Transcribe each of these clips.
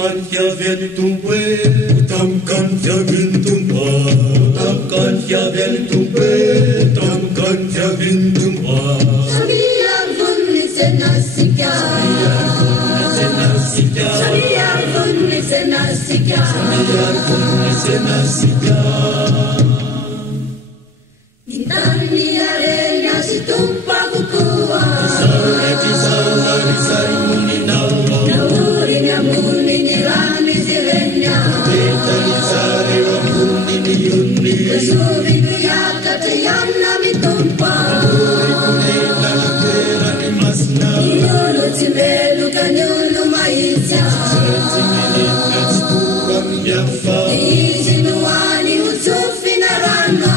Utamkan fjälltumpe, utamkan fjälltumpa, utamkan fjälltumpe, utamkan fjälltumpa. Sabiar vunnit senasika, sabiar vunnit senasika, sabiar vunnit senasika. Intani arena situmpa kukua, Sarati sahari sari muninawa, naurinya munini rani sirenya, betani sari wa munini yunni, kesubi kuyaka tayana mitumpa, aduri kunena lakera ni masna, inyulu timbelu kanyulu maisha, serti minina chikura mjafa, ijinuani utufi na rana,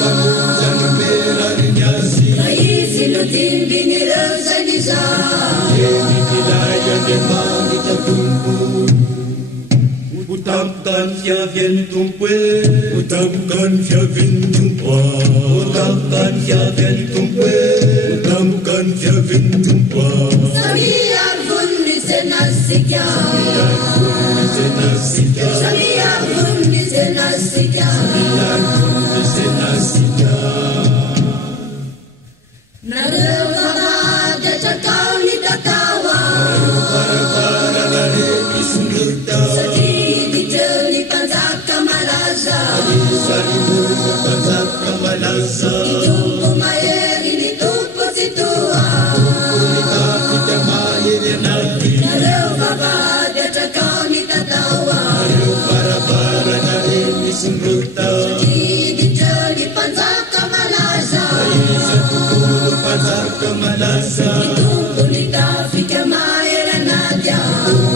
kamuja nubera ni nyasi, raisi lutimbi ni rosa niza, yeni kilaya demani tatumpu. Utamkan fjälltumpe, utamkan fjälltumpa, utamkan fjälltumpe, utamkan fjälltumpa. sabiar vunnit senasika, Senasika, sabiar vunnit senasika, senasika. narevada cakau ni tatawa, Para dari Visnuta, sedih jeli panjaka malaza, sari murga panjaka malasa, tumpu mayeri ni tumpu situa, kulita kita mahir nabi, narevada cakau ni tatawa, para dari Visnuta, sedih jeli panjaka malaza, panjaka malasa, tumpu nitafika mayera nadia,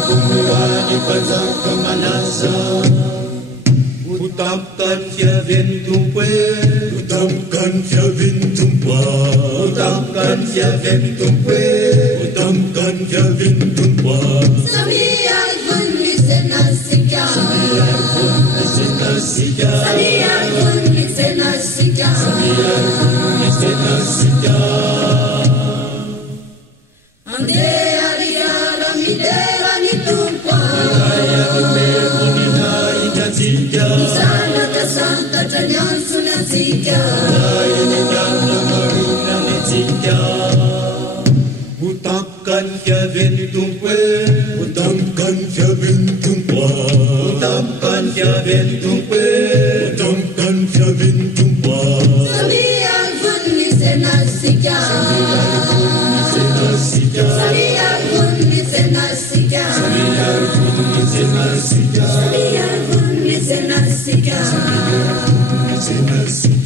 kumwani panjaka malasa. Utamkan fjälltumpe, utamkan fjälltumpa, utamkan fjälltumpe, utamkan fjälltumpa. sabiar vunnit senasika, Senasika, sabiar vunnit senasika, senasika. ande ariara midera ni tumpa, Kaya dumevo ni naitatika, sana kasanta tanyan sunasika, kaya ni nana marina ni tika. Utamkan fjälltumpe, utamkan fjälltumpa, utamkan fjälltumpe, utamkan fjälltumpa. sabiar vunnit senasika, Senasika, sabiar vunnit senasika, biar pun senasika, sabiar vunnit senasika. senasika.